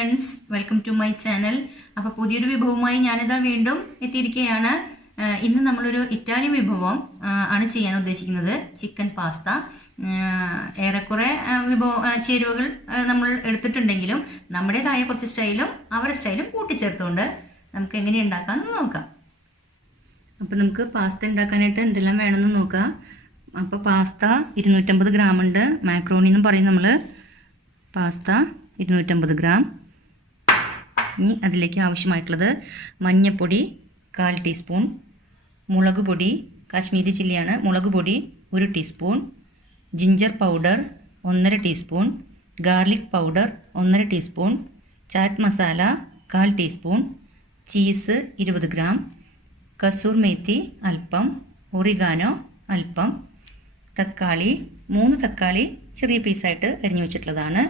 Friends, welcome to my channel. അപ്പോൾ പുതിയൊരു വിഭവമായി ഞാനിതാ വീണ്ടും എത്തിയിരിക്കുകയാണ്. ഇന്ന് നമ്മളൊരു ഇറ്റാലിയൻ വിഭവം ആണ് ചെയ്യാൻ ഉദ്ദേശിക്കുന്നത്. Chicken pasta. ഏറെക്കുറെ ചേരുവകൾ നമ്മൾ എടുത്തിട്ടുണ്ടെങ്കിലും നമ്മുടേതായ കുറച്ച് സ്റ്റൈലും അവരുടെ സ്റ്റൈലും കൂട്ടിച്ചേർത്തുകൊണ്ട് നമുക്ക് എങ്ങനെ ഉണ്ടാക്കാമെന്ന് നോക്കാം. അപ്പോൾ നമുക്ക് പാസ്ത ഉണ്ടാക്കാനായിട്ട് എന്തെല്ലാം വേണമെന്ന് നോക്കാം. അപ്പോൾ പാസ്ത 250 ഗ്രാം ഉണ്ട്. മാക്രോണി എന്നും പറയും നമ്മൾ. Pasta 250 gram. ഇനി അതിലേക്ക് ആവശ്യമായിട്ടുള്ളത് മഞ്ഞൾപ്പൊടി 1/4 ടീസ്പൂൺ, മുളക് പൊടി കാശ്മീരി ചില്ലിയാണ്, മുളക് പൊടി 1 teaspoon, ginger powder 1/2 teaspoon, garlic powder 1/2 teaspoon, chat masala 1/4 teaspoon, cheese 20 gram, Kasur methi അല്പം, ഒറിഗാനോ അല്പം, തക്കാളി 3 തക്കാളി ചെറിയ പീസായിട്ട് അരിഞ്ഞു വെച്ചിട്ടുള്ളതാണ്.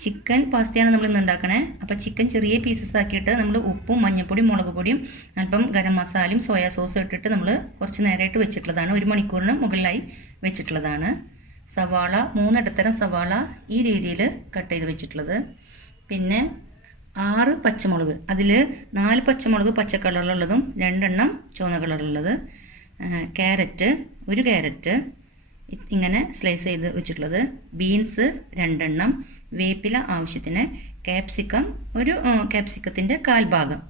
ചിക്കൻ പാസ്തയാണ് നമ്മൾ ഇന്ന് ഉണ്ടാക്കണേ. അപ്പോൾ ചിക്കൻ ചെറിയ പീസസ് ആക്കിയിട്ട് നമ്മൾ ഉപ്പും മഞ്ഞൾപ്പൊടിയും മുളക് പൊടിയും അല്പം ഗരം മസാലയും സോയാ സോസും ഇട്ടിട്ട് നമ്മൾ കുറച്ച് നേരമായിട്ട് വെച്ചിട്ടുള്ളതാണ്. 1 മണിക്കൂറിന് മുകളിലായി വെച്ചിട്ടുള്ളതാണ്. സവാള 3 ഇടത്തരം സവാള ഈ രീതിയിൽ കട്ട് ചെയ്ത് വെച്ചിട്ടുള്ളത്. പിന്നെ 6 പച്ചമുളക്, അതിൽ 4 പച്ചമുളക് പച്ച കളറിലുള്ളതും 2 എണ്ണം ചുവന്ന കളറിലുള്ളത്. ക്യാരറ്റ് 1 ക്യാരറ്റ് ഇങ്ങനെ സ്ലൈസ് ചെയ്ത് വെച്ചിട്ടുള്ളത്. ബീൻസ് 2 എണ്ണം, വേപ്പില ആവശ്യത്തിന്, ക്യാപ്സിക്കം ക്യാപ്സിക്കത്തിൻ്റെ 1/4 ഭാഗം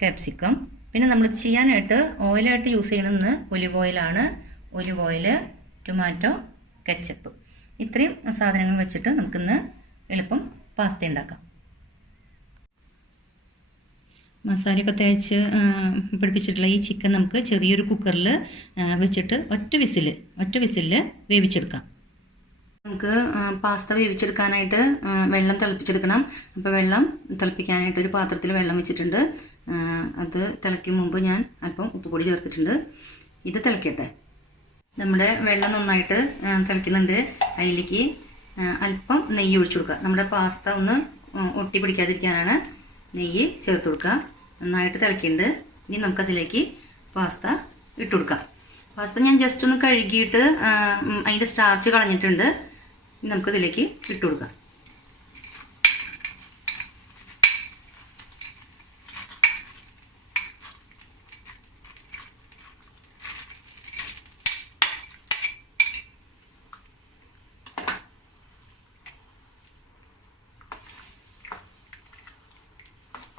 ക്യാപ്സിക്കം. പിന്നെ നമ്മൾ ചെയ്യാനായിട്ട് ഓയിലായിട്ട് യൂസ് ചെയ്യുന്നത് ഒലിവ് ഓയിലാണ്. ഒലിവ് ഓയിൽ, ടൊമാറ്റോ കെച്ചപ്പ്, ഇത്രയും സാധനങ്ങൾ വെച്ചിട്ട് നമുക്കിന്ന് എളുപ്പം പാസ്ത ഉണ്ടാക്കാം. മസാലയൊക്കെ തേച്ച് പിടിപ്പിച്ചിട്ടുള്ള ഈ ചിക്കൻ നമുക്ക് ചെറിയൊരു കുക്കറിൽ വെച്ചിട്ട് ഒറ്റ വിസിലിൽ വേവിച്ചെടുക്കാം. നമുക്ക് പാസ്ത വേവിച്ചെടുക്കാനായിട്ട് വെള്ളം തിളപ്പിച്ചെടുക്കണം. അപ്പോൾ വെള്ളം തിളപ്പിക്കാനായിട്ട് ഒരു പാത്രത്തിൽ വെള്ളം വെച്ചിട്ടുണ്ട്. അത് തിളയ്ക്കും മുമ്പ് ഞാൻ അല്പം ഉപ്പുപൊടി ചേർത്തിട്ടുണ്ട്. ഇത് തിളയ്ക്കട്ടെ. നമ്മുടെ വെള്ളം നന്നായിട്ട് തിളയ്ക്കുന്നുണ്ട്. അതിലേക്ക് അല്പം നെയ്യ് ഒഴിച്ചു കൊടുക്കുക. നമ്മുടെ പാസ്ത ഒന്ന് ഒട്ടി പിടിക്കാതിരിക്കാനാണ് നെയ്യ് ചേർത്ത് കൊടുക്കുക. നന്നായിട്ട് തിളയ്ക്കുന്നുണ്ട്. ഇനി നമുക്കതിലേക്ക് പാസ്ത ഇട്ട് കൊടുക്കാം. പാസ്ത ഞാൻ ജസ്റ്റ് ഒന്ന് കഴുകിയിട്ട് അതിൻ്റെ സ്റ്റാർച്ച് കളഞ്ഞിട്ടുണ്ട്. ഇനി നമുക്കതിലേക്ക് ഇട്ട് കൊടുക്കാം.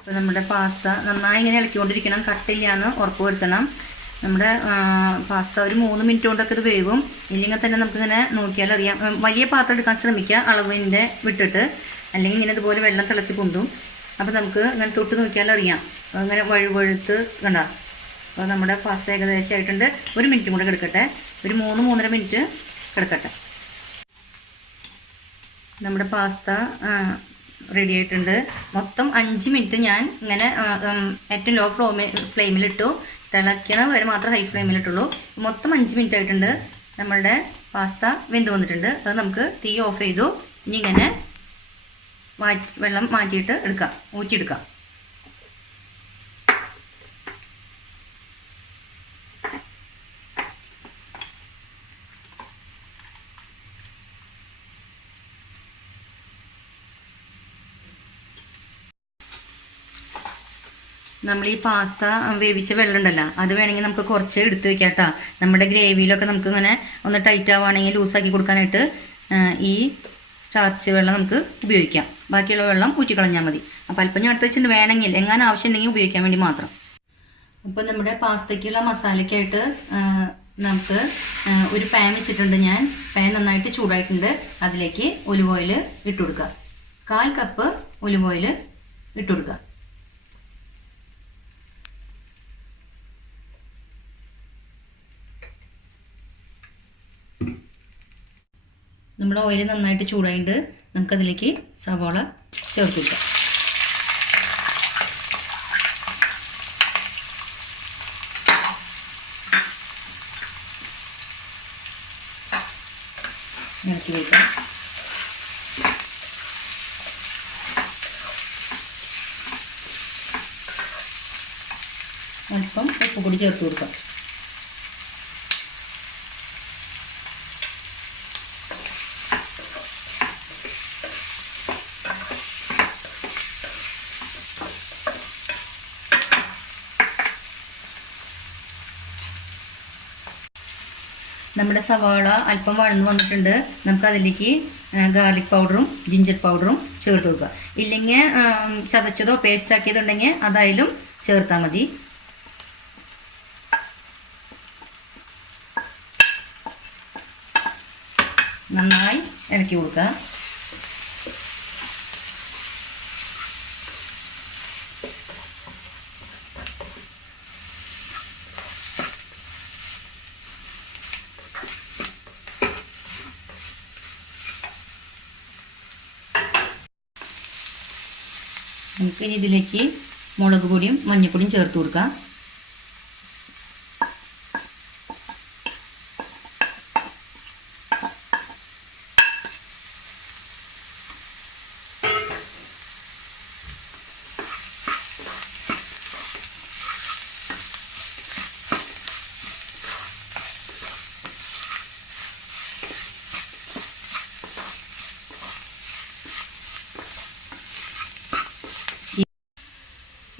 അപ്പോൾ നമ്മുടെ പാസ്ത നന്നായി ഇങ്ങനെ ഇളക്കിക്കൊണ്ടിരിക്കണം. കട്ടില്ലാന്ന് ഉറപ്പ് വരുത്തണം. നമ്മുടെ പാസ്ത ഒരു 3 മിനിറ്റ് കൊണ്ടൊക്കെ ഇത് വേവും. ഇല്ലെങ്കിൽ തന്നെ നമുക്കിങ്ങനെ നോക്കിയാൽ അറിയാം. വലിയ പാത്രം എടുക്കാൻ ശ്രമിക്കുക അളവിൻ്റെ വിട്ടിട്ട്, അല്ലെങ്കിൽ ഇങ്ങനെ ഇതുപോലെ വെള്ളം തിളച്ച് പൊന്തും. അപ്പോൾ നമുക്ക് ഇങ്ങനെ തൊട്ട് നോക്കിയാൽ അറിയാം. അങ്ങനെ വഴുവഴുത്ത് കണ്ട. അപ്പോൾ നമ്മുടെ പാസ്ത ഏകദേശം ആയിട്ടുണ്ട്. 1 മിനിറ്റ് കൂടെ കിടക്കട്ടെ. ഒരു 3-3.5 മിനിറ്റ് കിടക്കട്ടെ. നമ്മുടെ പാസ്ത റെഡി ആയിട്ടുണ്ട്. മൊത്തം 5 മിനിറ്റ് ഞാൻ ഇങ്ങനെ ഏറ്റവും ലോ ഫ്ലെയിമിലിട്ടു. തിളയ്ക്കണ വരെ മാത്രം ഹൈ ഫ്ലെയിമിലിട്ടുള്ളൂ. മൊത്തം 5 മിനിറ്റ് ആയിട്ടുണ്ട്. നമ്മളുടെ പാസ്ത വെന്ത് വന്നിട്ടുണ്ട്. അത് നമുക്ക് തീ ഓഫ് ചെയ്തു. ഇനി ഇങ്ങനെ വെള്ളം മാറ്റിയിട്ട് ഊറ്റിയെടുക്കാം. നമ്മൾ ഈ പാസ്ത വേവിച്ച വെള്ളം ഉണ്ടല്ലോ, അത് വേണമെങ്കിൽ നമുക്ക് കുറച്ച് എടുത്ത് വെക്കാം കേട്ടോ. നമ്മുടെ ഗ്രേവിയിലൊക്കെ നമുക്ക് ഇങ്ങനെ ഒന്ന് ടൈറ്റ് ആവുകയാണെങ്കിൽ ലൂസാക്കി കൊടുക്കാനായിട്ട് ഈ സ്റ്റാർച്ച് വെള്ളം നമുക്ക് ഉപയോഗിക്കാം. ബാക്കിയുള്ള വെള്ളം ഊറ്റിക്കളഞ്ഞാൽ മതി. അപ്പോൾ അല്പം ഞാൻ എടുത്ത് വെച്ചിട്ട് വേണമെങ്കിൽ എങ്ങനെ ആവശ്യമുണ്ടെങ്കിൽ ഉപയോഗിക്കാൻ വേണ്ടി മാത്രം. അപ്പോൾ നമ്മുടെ പാസ്തയ്ക്കുള്ള മസാലയ്ക്കായിട്ട് നമുക്ക് ഒരു പാൻ വെച്ചിട്ടുണ്ട് ഞാൻ. പാൻ നന്നായിട്ട് ചൂടായിട്ടുണ്ട്. അതിലേക്ക് ഒലിവ് ഓയിൽ ഇട്ട് കൊടുക്കുക. 1/4 കപ്പ് ഒലിവ് ഓയിൽ ഇട്ട് കൊടുക്കുക. നമ്മുടെ ഓയിൽ നന്നായിട്ട് ചൂടായിട്ട് നമുക്കതിലേക്ക് സവാള ചേർത്ത് കൊടുക്കാം. ഇളക്കി വയ്ക്കാം. അല്പം ഉപ്പുപൊടി ചേർത്ത് കൊടുക്കാം. നമ്മുടെ സവാള അല്പം വഴന്ന് വന്നിട്ടുണ്ട്. നമുക്കതിലേക്ക് ഗാർലിക് പൗഡറും ജിഞ്ചർ പൗഡറും ചേർത്ത് കൊടുക്കുക. ഇല്ലെങ്കിൽ ചതച്ചതോ പേസ്റ്റ് ആക്കിയതുണ്ടെങ്കിൽ അതായാലും ചേർത്താൽ മതി. നന്നായി ഇളക്കി കൊടുക്കുക. നമുക്ക് ഇനി ഇതിലേക്ക് മുളക് പൊടിയും മഞ്ഞൾപ്പൊടിയും ചേർത്ത് കൊടുക്കാം.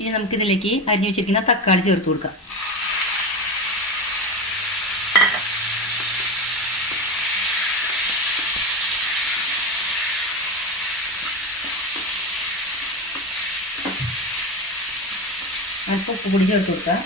ഇനി നമുക്കിതിലേക്ക് അരിഞ്ഞു വെച്ചിരിക്കുന്ന തക്കാളി ചേർത്ത് കൊടുക്കാം. അല്പം ഉപ്പ് പൊടി ചേർത്ത് കൊടുക്കാം.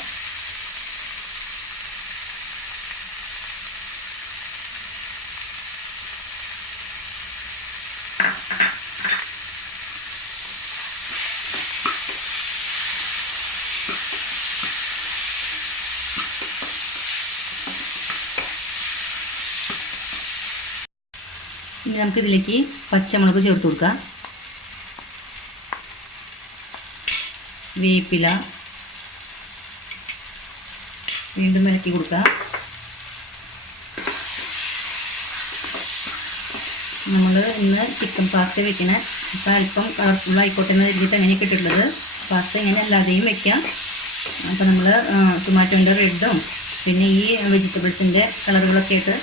ഇനി നമുക്കിതിലേക്ക് പച്ചമുളക് ചേർത്ത് കൊടുക്കാം. വേപ്പില വീണ്ടും ഇളക്കി കൊടുക്കാം. നമ്മൾ ഇന്ന് ചിക്കൻ പാസ്ത വെക്കണേ. അപ്പോൾ അല്പം കളർഫുൾ ആയിക്കോട്ടെ എന്ന് കരുതിയിട്ട് അങ്ങനെയൊക്കെ ഇട്ടിട്ടുള്ളത്. പാസ്ത ഇങ്ങനെ അല്ലാതെയും വെക്കാം. അപ്പോൾ നമ്മൾ ടൊമാറ്റോൻ്റെ റെഡും പിന്നെ ഈ വെജിറ്റബിൾസിൻ്റെ കളറുകളൊക്കെ ആയിട്ട്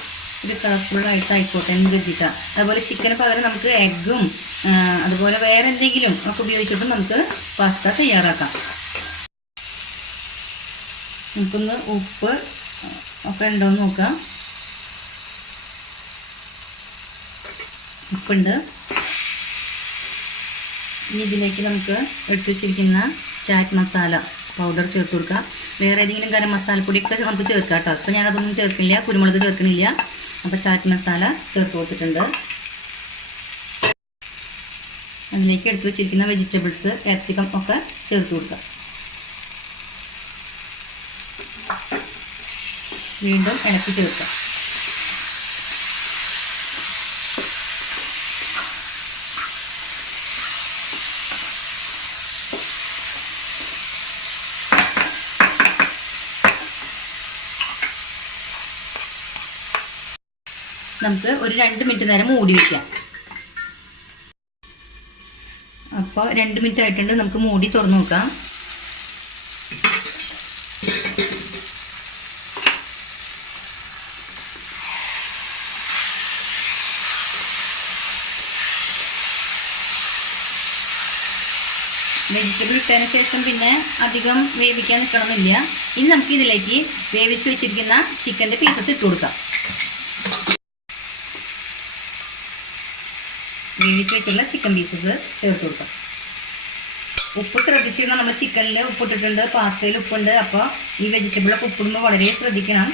ഒരു കളർഫുള്ളായിട്ട് ആയിക്കോട്ടെ എന്ന് കരുതിയിട്ടാണ്. അതുപോലെ ചിക്കന് പകരം നമുക്ക് എഗ്ഗും അതുപോലെ വേറെ എന്തെങ്കിലും ഒക്കെ ഉപയോഗിച്ചിട്ടും നമുക്ക് പാസ്ത തയ്യാറാക്കാം. നമുക്കൊന്ന് ഉപ്പ് ഒക്കെ ഉണ്ടോയെന്ന് നോക്കാം. ഉപ്പുണ്ട്. ഇനി ഇതിലേക്ക് നമുക്ക് എടുത്ത് വെച്ചിരിക്കുന്ന ചാറ്റ് മസാല പൗഡർ ചേർത്ത് കൊടുക്കാം. വേറെ ഏതെങ്കിലും ഗരം മസാലപ്പൊടിയൊക്കെ നമുക്ക് ചേർക്കാം കേട്ടോ. അപ്പോൾ ഞാനതൊന്നും ചേർക്കില്ല, കുരുമുളക് ചേർക്കണില്ല. അപ്പോൾ ചാറ്റ് മസാല ചേർത്ത് കൊടുത്തിട്ടുണ്ട്. അതിലേക്ക് എടുത്ത് വെച്ചിരിക്കുന്ന വെജിറ്റബിൾസ് ക്യാപ്സിക്കം ഒക്കെ ചേർത്ത് കൊടുക്കാം. വീണ്ടും ഇളക്കി ചേർക്കാം. നമുക്ക് ഒരു 2 മിനിറ്റ് നേരം മൂടി വയ്ക്കാം. അപ്പോൾ 2 മിനിറ്റ് ആയിട്ടുണ്ട്. നമുക്ക് മൂടി തുറന്ന് നോക്കാം. വെജിറ്റബിൾ ഇട്ടതിന് ശേഷം പിന്നെ അധികം വേവിക്കാൻ നിൽക്കണമെന്നില്ല. ഇനി നമുക്ക് ഇതിലേക്ക് വേവിച്ച് വെച്ചിരിക്കുന്ന ചിക്കൻ്റെ പീസസ് ഇട്ട് കൊടുക്കാം. വേവിച്ച് വെച്ചുള്ള ചിക്കൻ പീസസ് ചേർത്ത് കൊടുക്കാം. ഉപ്പ് ശ്രദ്ധിച്ചിടണം. നമ്മൾ ചിക്കനിൽ ഉപ്പിട്ടിട്ടുണ്ട്, പാസ്തയിൽ ഉപ്പുണ്ട്. അപ്പോൾ ഈ വെജിറ്റബിളൊക്കെ ഉപ്പിടുമ്പോൾ വളരെ ശ്രദ്ധിക്കണം.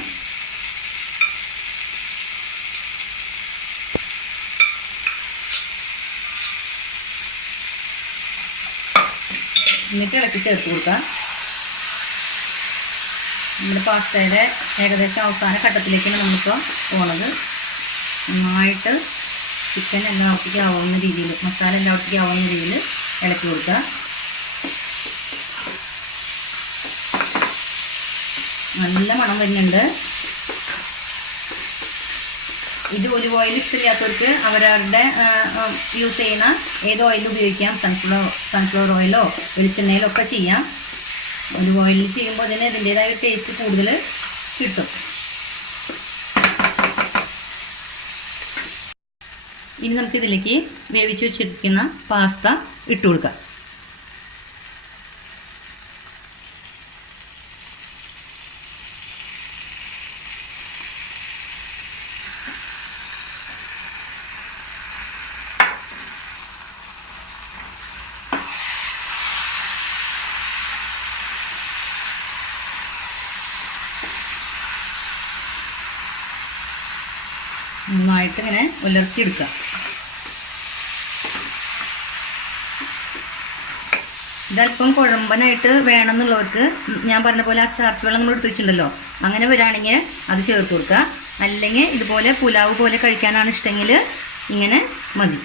എന്നിട്ട് ഇളക്കി ചേർത്ത് കൊടുക്കാം. നമ്മുടെ പാസ്തയുടെ ഏകദേശം അവസാന ഘട്ടത്തിലേക്കാണ് നമ്മളിപ്പോൾ പോകുന്നത്. നന്നായിട്ട് ചിക്കൻ എല്ലാവർക്കും ആവുന്ന രീതിയിൽ, മസാല എല്ലാവർക്കും ആവുന്ന രീതിയിൽ ഇളക്കി കൊടുക്കുക. നല്ല മണം വരുന്നുണ്ട്. ഇത് ഒലിവ് ഓയിൽ ഇഷ്ടമില്ലാത്തവർക്ക് അവരവരുടെ യൂസ് ചെയ്യുന്ന ഏത് ഓയിൽ ഉപയോഗിക്കാം. സൺഫ്ലവർ ഓയിലോ വെളിച്ചെണ്ണയിലോ ഒക്കെ ചെയ്യാം. ഒലിവ് ഓയിലിൽ ചെയ്യുമ്പോൾ അതിന് അതിൻ്റേതായ ടേസ്റ്റ് കൂടുതൽ കിട്ടും. ഇനി നമുക്കിതിലേക്ക് വേവിച്ച് വെച്ചിരിക്കുന്ന പാസ്ത ഇട്ട് കൊടുക്കാം. നന്നായിട്ട് ഇങ്ങനെ ഉലർത്തിയെടുക്കുക. ഇതല്പം കുഴമ്പനായിട്ട് വേണമെന്നുള്ളവർക്ക് ഞാൻ പറഞ്ഞ പോലെ ആ സ്റ്റാർച്ച് വെള്ളം നമ്മൾ എടുത്ത് വെച്ചിട്ടുണ്ടല്ലോ, അങ്ങനെ വരികയാണെങ്കിൽ അത് ചേർത്ത് കൊടുക്കുക. അല്ലെങ്കിൽ ഇതുപോലെ പുലാവ് പോലെ കഴിക്കാനാണ് ഇഷ്ടമെങ്കിൽ ഇങ്ങനെ മതി.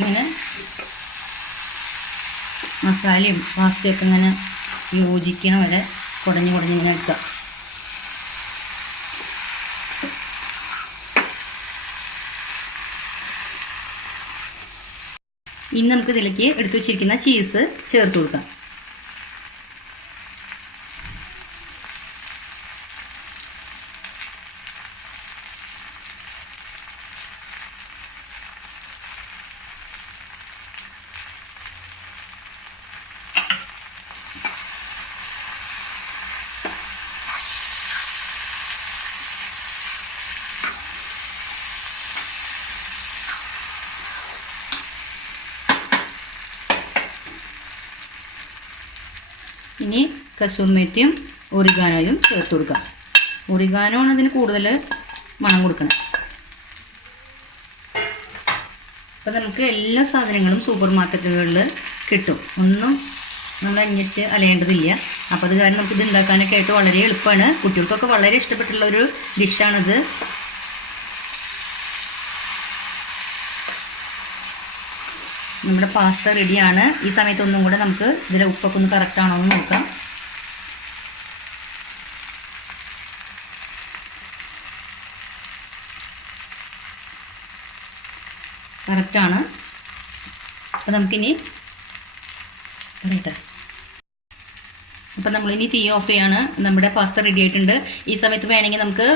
ഇങ്ങനെ മസാലയും പാസ്തയൊക്കെ ഇങ്ങനെ യോജിക്കണ വരെ കുടഞ്ഞിങ്ങനെ വെക്കുക. ഇനി നമുക്ക് ഇതിലേക്ക് എടുത്തു വെച്ചിരിക്കുന്ന ചീസ് ചേർത്ത് കൊടുക്കാം. ഇനി കസൂറി മേത്തിയും ഒറിഗാനോയും ചേർത്ത് കൊടുക്കാം. ഒറിഗാനോ ആണ് അതിന് കൂടുതൽ മണം കൊടുക്കണം. അപ്പം നമുക്ക് എല്ലാ സാധനങ്ങളും സൂപ്പർ മാർക്കറ്റുകളിൽ കിട്ടും, ഒന്നും നമ്മൾ അന്വേഷിച്ച് അലയേണ്ടതില്ല. അപ്പോൾ അത് കാരണം നമുക്കിത് ഉണ്ടാക്കാനൊക്കെ ആയിട്ട് വളരെ എളുപ്പമാണ്. കുട്ടികൾക്കൊക്കെ വളരെ ഇഷ്ടപ്പെട്ടുള്ളൊരു ഡിഷാണിത്. നമ്മുടെ പാസ്ത റെഡിയാണ്. ഈ സമയത്ത് ഒന്നും കൂടെ നമുക്ക് ഇതിലെ ഉപ്പൊക്കെ ഒന്ന് കറക്റ്റ് ആണോ എന്ന് നോക്കാം. കറക്റ്റാണ്. അപ്പം നമുക്കിനി പറയട്ടെ. അപ്പം നമ്മളിനി തീ ഓഫ് ചെയ്യാണ്. നമ്മുടെ പാസ്ത റെഡി ആയിട്ടുണ്ട്. ഈ സമയത്ത് വേണമെങ്കിൽ നമുക്ക്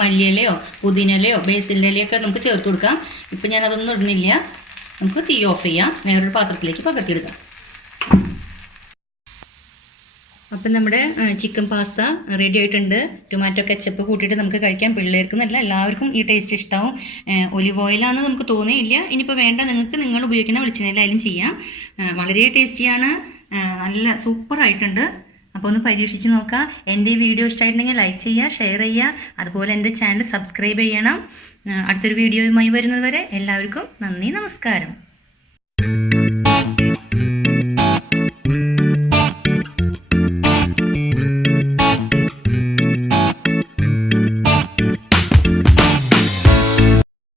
മല്ലിയിലയോ പുതിനയിലയോ ബേസിലിൻ്റെ ഇലയൊക്കെ നമുക്ക് ചേർത്ത് കൊടുക്കാം. ഇപ്പം ഞാനതൊന്നും ഇടുന്നില്ല. നമുക്ക് തീ ഓഫ് ചെയ്യാം. വേറൊരു പാത്രത്തിലേക്ക് പകർത്തിയെടുക്കാം. അപ്പം നമ്മുടെ ചിക്കൻ പാസ്ത റെഡി ആയിട്ടുണ്ട്. ടൊമാറ്റോ കെച്ചപ്പ് കൂട്ടിയിട്ട് നമുക്ക് കഴിക്കാം. പിള്ളേർക്ക് എന്നല്ല എല്ലാവർക്കും ഈ ടേസ്റ്റ് ഇഷ്ടമാവും. ഒലിവ് ഓയിലാണെന്ന് നമുക്ക് തോന്നിയില്ല. ഇനിയിപ്പോൾ വേണ്ട നിങ്ങൾക്ക് നിങ്ങൾ ഉപയോഗിക്കുന്ന വെളിച്ചെണ്ണയിലായാലും ചെയ്യാം. വളരെ ടേസ്റ്റിയാണ്. നല്ല സൂപ്പറായിട്ടുണ്ട്. അപ്പോൾ ഒന്ന് പരീക്ഷിച്ച് നോക്കുക. എൻ്റെ ഈ വീഡിയോ ഇഷ്ടമായിട്ടുണ്ടെങ്കിൽ ലൈക്ക് ചെയ്യുക, ഷെയർ ചെയ്യുക. അതുപോലെ എൻ്റെ ചാനൽ സബ്സ്ക്രൈബ് ചെയ്യണം. അടുത്തൊരു വീഡിയോയുമായി വരുന്നത് വരെ എല്ലാവർക്കും നന്ദി, നമസ്കാരം.